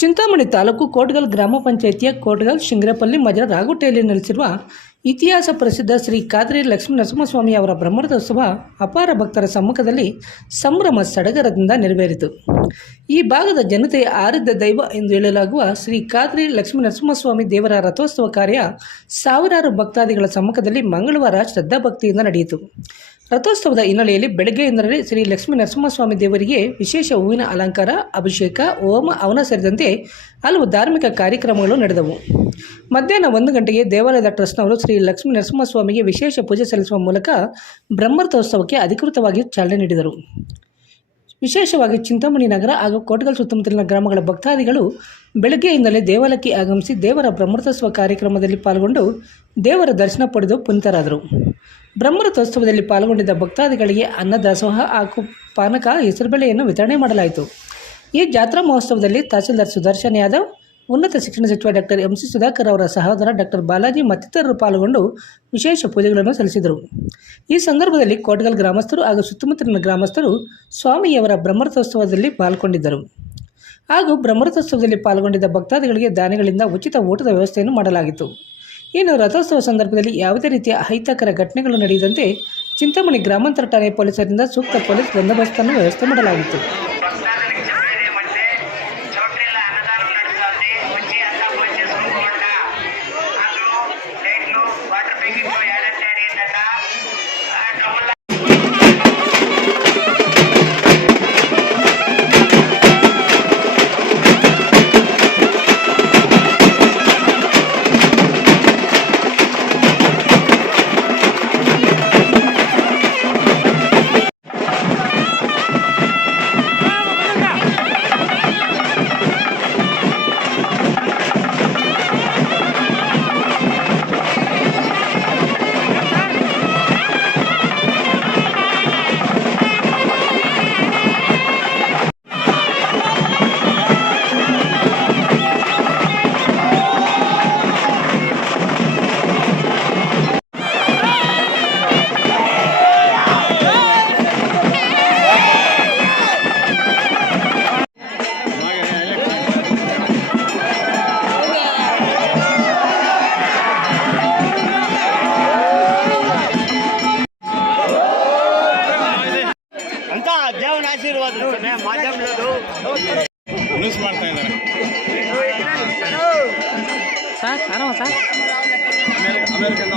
ಚಿಂತಾಮಣಿ ತಾಲೂಕು ಕೋಟ್ಗಲ್ ಗ್ರಾಮ ಪಂಚಾಯಿತಿಯ ಕೋಟ್ಗಲ್ ಶಿಂಗ್ರಪಲ್ಲಿ ಮಜರ ರಾಗುಟ್ಟೆಯಲ್ಲಿ ನೆಲೆಸಿರುವ ಇತಿಹಾಸ ಪ್ರಸಿದ್ಧ ಶ್ರೀ ಖಾದ್ರಿ ಲಕ್ಷ್ಮೀ ನರಸಿಂಹಸ್ವಾಮಿ ಅವರ ಬ್ರಹ್ಮರಥೋತ್ಸವ ಅಪಾರ ಭಕ್ತರ ಸಮ್ಮುಖದಲ್ಲಿ ಸಂಭ್ರಮ ಸಡಗರದಿಂದ ನೆರವೇರಿತು. ಈ ಭಾಗದ ಜನತೆಯ ಆರಾಧ್ಯ ದೈವ ಎಂದು ಹೇಳಲಾಗುವ ಶ್ರೀ ಖಾದ್ರಿ ಲಕ್ಷ್ಮೀ ನರಸಿಂಹಸ್ವಾಮಿ ದೇವರ ರಥೋತ್ಸವ ಕಾರ್ಯ ಸಾವಿರಾರು ಭಕ್ತಾದಿಗಳ ಸಮ್ಮುಖದಲ್ಲಿ ಮಂಗಳವಾರ ಶ್ರದ್ಧಾಭಕ್ತಿಯಿಂದ ನಡೆಯಿತು. ರಥೋತ್ಸವದ ಹಿನ್ನೆಲೆಯಲ್ಲಿ ಬೆಳಗ್ಗೆಯಿಂದಲೇ ಶ್ರೀ ಲಕ್ಷ್ಮೀ ನರಸಿಂಹಸ್ವಾಮಿ ದೇವರಿಗೆ ವಿಶೇಷ ಹೂವಿನ ಅಲಂಕಾರ, ಅಭಿಷೇಕ, ಹೋಮ ಹವನ ಸೇರಿದಂತೆ ಹಲವು ಧಾರ್ಮಿಕ ಕಾರ್ಯಕ್ರಮಗಳು ನಡೆದವು. ಮಧ್ಯಾಹ್ನ 1 ಗಂಟೆಗೆ ದೇವಾಲಯದ ಟ್ರಸ್ಟ್ನವರು ಶ್ರೀ ಲಕ್ಷ್ಮೀ ನರಸಿಂಹಸ್ವಾಮಿಗೆ ವಿಶೇಷ ಪೂಜೆ ಸಲ್ಲಿಸುವ ಮೂಲಕ ಬ್ರಹ್ಮರಥೋತ್ಸವಕ್ಕೆ ಅಧಿಕೃತವಾಗಿ ಚಾಲನೆ ನೀಡಿದರು. ವಿಶೇಷವಾಗಿ ಚಿಂತಾಮಣಿ ನಗರ ಹಾಗೂ ಕೋಟ್ಗಲ್ ಸುತ್ತಮುತ್ತಲಿನ ಗ್ರಾಮಗಳ ಭಕ್ತಾದಿಗಳು ಬೆಳಗ್ಗೆಯಿಂದಲೇ ದೇವಾಲಯಕ್ಕೆ ಆಗಮಿಸಿ ದೇವರ ಬ್ರಹ್ಮರಥೋತ್ಸವ ಕಾರ್ಯಕ್ರಮದಲ್ಲಿ ಪಾಲ್ಗೊಂಡು ದೇವರ ದರ್ಶನ ಪಡೆದು ಪುನೀತರಾದರು. ಬ್ರಹ್ಮರಥೋತ್ಸವದಲ್ಲಿ ಪಾಲ್ಗೊಂಡಿದ್ದ ಭಕ್ತಾದಿಗಳಿಗೆ ಅನ್ನದಾಸೋಹ ಹಾಗೂ ಪಾನಕ, ಹೆಸರುಬೇಳೆಯನ್ನು ವಿತರಣೆ ಮಾಡಲಾಯಿತು. ಈ ಜಾತ್ರಾ ಮಹೋತ್ಸವದಲ್ಲಿ ತಹಸೀಲ್ದಾರ್ ಸುದರ್ಶನ್ ಯಾದವ್, ಉನ್ನತ ಶಿಕ್ಷಣ ಸಚಿವ ಡಾಕ್ಟರ್ ಎಂ.ಸಿ. ಸುಧಾಕರ್ ಅವರ ಸಹೋದರ ಡಾಕ್ಟರ್ ಬಾಲಾಜಿ ಮತ್ತಿತರರು ಪಾಲ್ಗೊಂಡು ವಿಶೇಷ ಪೂಜೆಗಳನ್ನು ಸಲ್ಲಿಸಿದರು. ಈ ಸಂದರ್ಭದಲ್ಲಿ ಕೋಟ್ಗಲ್ ಗ್ರಾಮಸ್ಥರು ಹಾಗೂ ಸುತ್ತಮುತ್ತಲಿನ ಗ್ರಾಮಸ್ಥರು ಸ್ವಾಮಿಯವರ ಬ್ರಹ್ಮರಥೋತ್ಸವದಲ್ಲಿ ಪಾಲ್ಗೊಂಡಿದ್ದರು. ಹಾಗೂ ಬ್ರಹ್ಮರಥೋತ್ಸವದಲ್ಲಿ ಪಾಲ್ಗೊಂಡಿದ್ದ ಭಕ್ತಾದಿಗಳಿಗೆ ದಾನಿಗಳಿಂದ ಉಚಿತ ಊಟದ ವ್ಯವಸ್ಥೆಯನ್ನು ಮಾಡಲಾಗಿತ್ತು. ಇನ್ನು ರಥೋತ್ಸವ ಸಂದರ್ಭದಲ್ಲಿ ಯಾವುದೇ ರೀತಿಯ ಅಹಿತಕರ ಘಟನೆಗಳು ನಡೆಯದಂತೆ ಚಿಂತಾಮಣಿ ಗ್ರಾಮಾಂತರ ಠಾಣೆ ಪೊಲೀಸರಿಂದ ಸೂಕ್ತ ಪೊಲೀಸ್ ಬಂದೋಬಸ್ತನ್ನು ವ್ಯವಸ್ಥೆ ಮಾಡಲಾಗಿತ್ತು. ದೇವನ ಆಶೀರ್ವಾದ ಮಾಧ್ಯಮದದು ನ್ಯೂಸ್ ಮಾಡ್ತಾ ಇದ್ದಾರೆ ಸರ್. ಆರಾಮ ಸರ್. ಅಮೆರಿಕನ್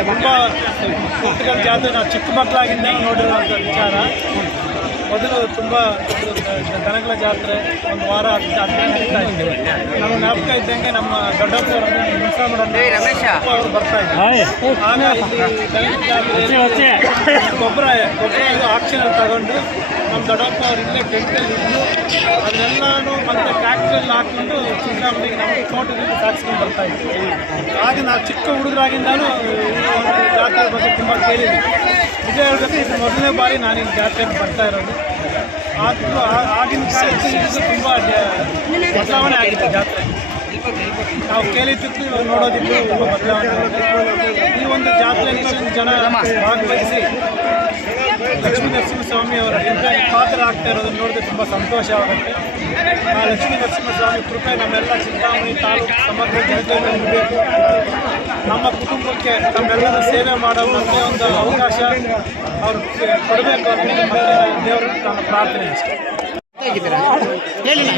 ತುಂಬ ಕೋಟೆಗಳ ಜಾತ್ರೆ ನಾವು ಚಿಕ್ಕ ಮಕ್ಕಳಾಗಿಂದ ನೋಡಿರುವಂಥ ವಿಚಾರ. ಮೊದಲು ತುಂಬ ದನಗಳ ಜಾತ್ರೆ ಒಂದು ವಾರ ನಡೀತಾ ಇತ್ತು. ನಾವು ಜ್ಞಾಪಕ ಇದ್ದಂಗೆ ನಮ್ಮ ದೊಡ್ಡಪ್ಪವರು ಅವರು ಬರ್ತಾ ಇದ್ರು. ಆಗ ಇಲ್ಲಿ ದನಗಳ ಜಾತ್ರೆ ಗೊಬ್ಬರ ಆಕ್ಷನಲ್ಲಿ ತಗೊಂಡು ನಮ್ಮ ದೊಡ್ಡಪ್ಪ ಅವ್ರು ಇಲ್ಲೇ ಕೆಂಟಲ್ಲಿ ಇದ್ದು ಅದನ್ನೆಲ್ಲನೂ ಮತ್ತೆ ಟ್ಯಾಕ್ಟ್ರಲ್ಲಿ ಹಾಕ್ಕೊಂಡು ಚಿಕ್ಕಮ್ಮನಿಗೆ ನಮ್ಮ ತೋಟದಲ್ಲಿ ಸಾಗಿಸ್ಕೊಂಡು ಬರ್ತಾ ಇದ್ವಿ. ಆಗ ನಾವು ಚಿಕ್ಕ ಹುಡುಗರಾಗಿಂದನೂ ಈ ಒಂದು ಜಾತ್ರೆ ಬಗ್ಗೆ ತುಂಬ ಕೇಳಿದ್ವಿ. ನಿಜ ಹೇಳ್ಬೇಕು, ಇದು ಮೊದಲನೇ ಬಾರಿ ನಾನು ಈ ಜಾತ್ರೆಗೆ ಬರ್ತಾ ಇರೋದು. ಆಗಿನ ಇದು ತುಂಬ ಬದಲಾವಣೆ ಆಗಿದೆ ಜಾತ್ರೆ. ನಾವು ಕೇಳಿದ್ದಕ್ಕೂ ಇವಾಗ ನೋಡೋದಿಕ್ಕೂ ತುಂಬ ಬದಲಾವಣೆ ಆಗಿದೆ. ಈ ಒಂದು ಜಾತ್ರೆಯಲ್ಲಿ ಇಷ್ಟೊಂದು ಜನ ಭಾಗವಹಿಸಿ ಲಕ್ಷ್ಮೀ ನರಸಿಂಹಸ್ವಾಮಿ ಅವರ ಪಾತ್ರ ಆಗ್ತಾ ಇರೋದನ್ನು ನೋಡಿದ್ರೆ ತುಂಬ ಸಂತೋಷವಾಗುತ್ತೆ. ಆ ಲಕ್ಷ್ಮೀ ನರಸಿಂಹಸ್ವಾಮಿ ಕೃಪೆ ನಮ್ಮೆಲ್ಲ ಚಿಂತಾಮಣಿ ತಾಲೂಕು ಸಮಗ್ರ ಜನತೆ ಮೇಲೆ ಇರಬೇಕು. ನಮ್ಮ ಕುಟುಂಬಕ್ಕೆ ನಮ್ಮೆಲ್ಲರೂ ಸೇವೆ ಮಾಡೋ ಮತ್ತೆ ಒಂದು ಅವಕಾಶ ಅವರು ಕೊಡಬೇಕು ಅಂತ ದೇವರು ನನ್ನ ಪ್ರಾರ್ಥನೆ ಅಷ್ಟೇ.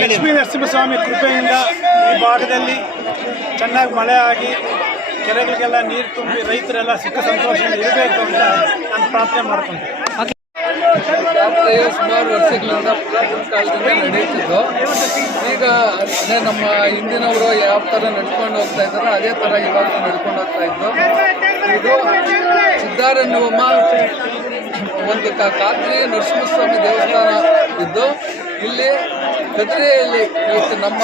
ಲಕ್ಷ್ಮೀ ನರಸಿಂಹಸ್ವಾಮಿ ಕೃಪೆಯಿಂದ ಈ ಭಾಗದಲ್ಲಿ ಚೆನ್ನಾಗಿ ಮಳೆ ಆಗಿ ಕೆರೆಗಳಿಗೆಲ್ಲ ನೀರು ತುಂಬಿ ರೈತರೆಲ್ಲ ಸುಖ ಸಂತೋಷದಿಂದ ಇರಬೇಕು ಅಂತ ನಾನು ಪ್ರಾರ್ಥನೆ ಮಾಡ್ಕೊಂಡೆ. ಜಾತ್ರೆಯು ಸುಮಾರು ವರ್ಷಗಳಿಂದ ಪುರಾತನ ಕಾಲದಿಂದ ನಡೆಯುತ್ತಿದ್ದು, ಈಗ ಅದೇ ನಮ್ಮ ಹಿಂದಿನವರು ಯಾವ ಥರ ನಡ್ಕೊಂಡು ಹೋಗ್ತಾ ಇದ್ದಾರೋ ಅದೇ ಥರ ಇವಾಗ ನಡ್ಕೊಂಡು ಹೋಗ್ತಾ ಇದ್ದು. ಇದು ಸಿದ್ದಾರಣ್ಯಮ್ಮ ಒಂದು ಖಾತ್ರಿ ನರಸಿಂಹಸ್ವಾಮಿ ದೇವಸ್ಥಾನ ಇದ್ದು, ಇಲ್ಲಿ ಕದ್ರಿಯಲ್ಲಿ ನಮ್ಮ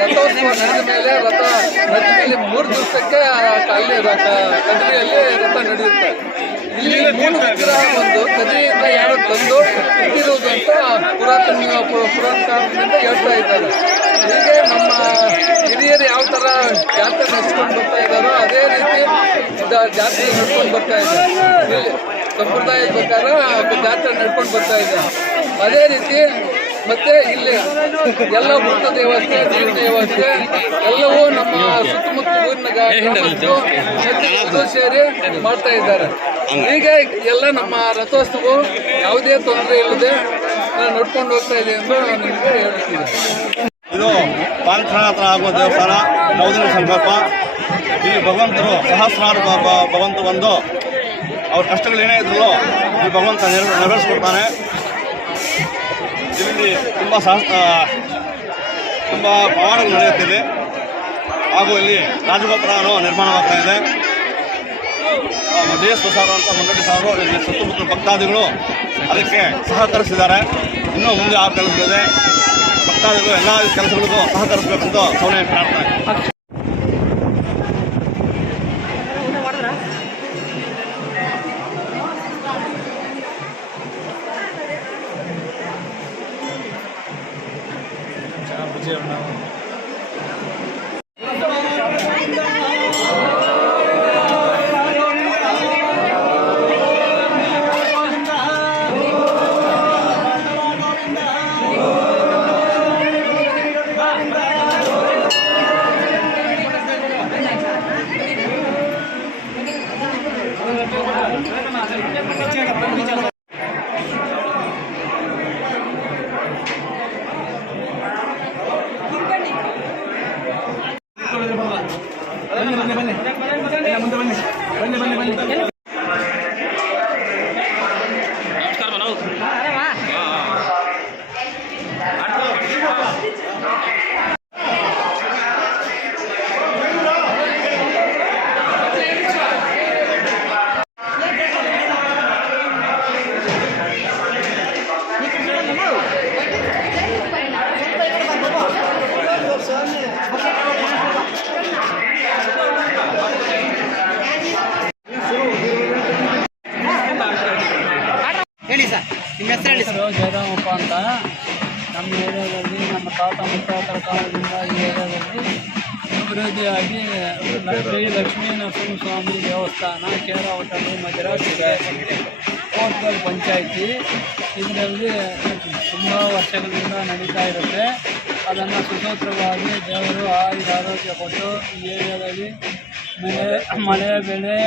ರಥೋತ್ಸವ ನಡೆದ ಮೇಲೆ ನಡೆದ ಮೇಲೆ 3 ದಿವಸಕ್ಕೆ ಅಲ್ಲಿ ಕದ್ರಿಯಲ್ಲಿ ರಥ ನಡೆಯುತ್ತೆ. ಇಲ್ಲಿ 3 ವಿಗ್ರಹ ಬಂದು ಕದ್ರಿಯಿಂದ ಯಾರು ತಂದು ಇಟ್ಟಿರುವುದು ಅಂತ ಪುರಾತನ ಕಾಲದಿಂದ ಹೇಳ್ತಾ ಇದ್ದಾರೆ. ಹೀಗೆ ನಮ್ಮ ಹಿರಿಯರು ಯಾವ ಥರ ಜಾತ್ರೆ ನಡೆಸ್ಕೊಂಡು ಬರ್ತಾ ಇದ್ದಾರೋ ಅದೇ ರೀತಿ ಜಾತ್ರೆ ನಡ್ಕೊಂಡು ಬರ್ತಾ ಇದ್ದಾರೆ. ಇಲ್ಲಿ ಸಂಪ್ರದಾಯ ಪ್ರಕಾರ ಜಾತ್ರೆ ನಡ್ಕೊಂಡು ಬರ್ತಾ ಇದ್ದಾರೆ. ಅದೇ ರೀತಿ ಮತ್ತೆ ಇಲ್ಲಿ ಎಲ್ಲ ವೃತ್ತ ದೇವಸ್ಥೆ, ಜೀವ ದೇವಸ್ಥೆ ಎಲ್ಲವೂ ನಮ್ಮ ಸುತ್ತಮುತ್ತ ಊರಿನ ಸೇರಿ ಮಾಡ್ತಾ ಇದ್ದಾರೆ. ಹೀಗೆ ಎಲ್ಲ ನಮ್ಮ ರಥೋತ್ಸವ ಯಾವುದೇ ತೊಂದರೆ ಇಲ್ಲದೆ ನಡ್ಕೊಂಡು ಹೋಗ್ತಾ ಇದೆ ಎಂದು ನಾನು ನಿಮಗೆ ಹೇಳ್ತೀನಿ. ಇದು ಪಾಂಚನಾಥ ಆಗುವ ದೇವಸ್ಥಾನ, ನವದಿನ ಸಂಕಲ್ಪ. ಇಲ್ಲಿ ಭಗವಂತರು ಸಹಸ್ರಾರು ಭಗವಂತ ಬಂದು ಅವ್ರ ಕಷ್ಟಗಳೇನೇ ಇದ್ರು ಈ ಭಗವಂತ ನೆರವೇರಿಸ್ಕೊಡ್ತಾನೆ. ಇಲ್ಲಿ ತುಂಬ ಪವಾಡಗಳು ನಡೆಯುತ್ತಿದೆ ಹಾಗೂ ಇಲ್ಲಿ ರಾಜಗೋಪುರನೂ ನಿರ್ಮಾಣವಾಗ್ತಾ ಇದೆ. ದೇಶ ಪ್ರಸಾರ ಅಂತ ಮಂಡಳಿ ಸಾರು ಇಲ್ಲಿ ಸುತ್ತಮುತ್ತಲ ಭಕ್ತಾದಿಗಳು ಅದಕ್ಕೆ ಸಹಕರಿಸಿದ್ದಾರೆ. ಇನ್ನೂ ಮುಂದೆ ಆ ಕೆಲಸಗಳಿದೆ. ಭಕ್ತಾದಿಗಳು ಎಲ್ಲ ಕೆಲಸಗಳಿಗೂ ಸಹಕರಿಸಬೇಕಂತ ಸೌಲಭ್ಯ ಪ್ರಾರ್ಥನೆ. ಹೇಳಿ ಸರ್, ನಿಮ್ಮ ಹೆಸರು ಹೇಳಿ ಸರ್. ಜಯರಾಮಪ್ಪ ಅಂತ. ನಮ್ಮ ಏರಿಯಾದಲ್ಲಿ ನಮ್ಮ ತಾತ ಮುತ್ತಾತರ ಕಾಲದಿಂದ ಈ ಏರಿಯಾದಲ್ಲಿ ಅಭಿವೃದ್ಧಿಯಾಗಿ ಶ್ರೀ ಲಕ್ಷ್ಮೀ ನರಸಿಂಹಸ್ವಾಮಿ ದೇವಸ್ಥಾನ, ಕೇರ ಹೋಟೆಲು, ಮದ್ರಾಸ್ ಕೋಟ್ಗಲ್ ಪಂಚಾಯಿತಿ ಇದರಲ್ಲಿ ತುಂಬ ವರ್ಷಗಳಿಂದ ನಡೀತಾ ಇರುತ್ತೆ. ಅದನ್ನು ಸುಸೂತ್ರವಾಗಿ ದೇವರು ಆರೋಗ್ಯ ಕೊಟ್ಟು ಈ ಏರಿಯಾದಲ್ಲಿ ಮಳೆ ಬೆಳೆ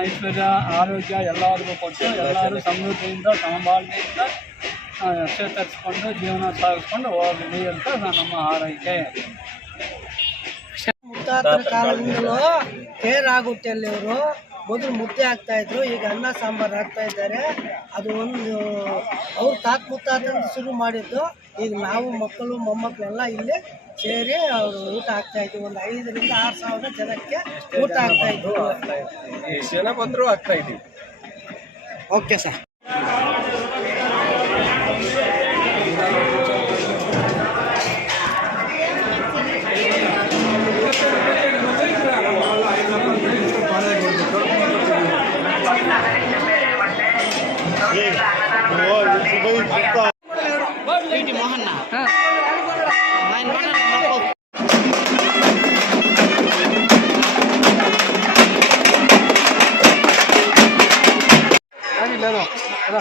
ಐಶ್ವರ್ಯ ಆರೋಗ್ಯ ಎಲ್ಲರಿಗೂ ಕೊಟ್ಟು ಎಲ್ಲರೂ ಸಮೃದ್ಧಿಯಿಂದ ಸಮಬಾಳ್ವೆಯಿಂದ ಚೇತರಿಸ್ಕೊಂಡು ಜೀವನ ಸಾಗಿಸ್ಕೊಂಡು ಹೋಗಲಿ ಅಂತ ನಮ್ಮ ಹಾರೈಕೆ. ಮುತ್ತಾತರ ಕಾಲದಿಂದಲೂ ತೇರಾಗುಟ್ಟೆಯಲ್ಲಿವರು ಮೊದಲು ಮುದ್ದೆ ಹಾಕ್ತಾಯಿದ್ರು, ಈಗ ಅನ್ನ ಸಾಂಬಾರು ಹಾಕ್ತಾ ಇದ್ದಾರೆ. ಅದು ಒಂದು ಅವ್ರು ತಾತ ಮುತ್ತಾತಂದು ಶುರು ಮಾಡಿದ್ದು. ಈಗ ನಾವು ಮಕ್ಕಳು ಮೊಮ್ಮಕ್ಕಳೆಲ್ಲ ಇಲ್ಲೇ ಸೇರಿ ಅವರು ಊಟ ಹಾಕ್ತಾಯಿದ್ವಿ. ಒಂದು 5,000 ರಿಂದ 6,000 ಜನಕ್ಕೆ ಊಟ ಹಾಕ್ತಾಯಿದ್ವಿ. ಎಷ್ಟು ಜನ ಬಂದರೂ ಆಗ್ತಾ ಇದ್ದೀವಿ. Okay sir. ಆಗಿಲ್ಲ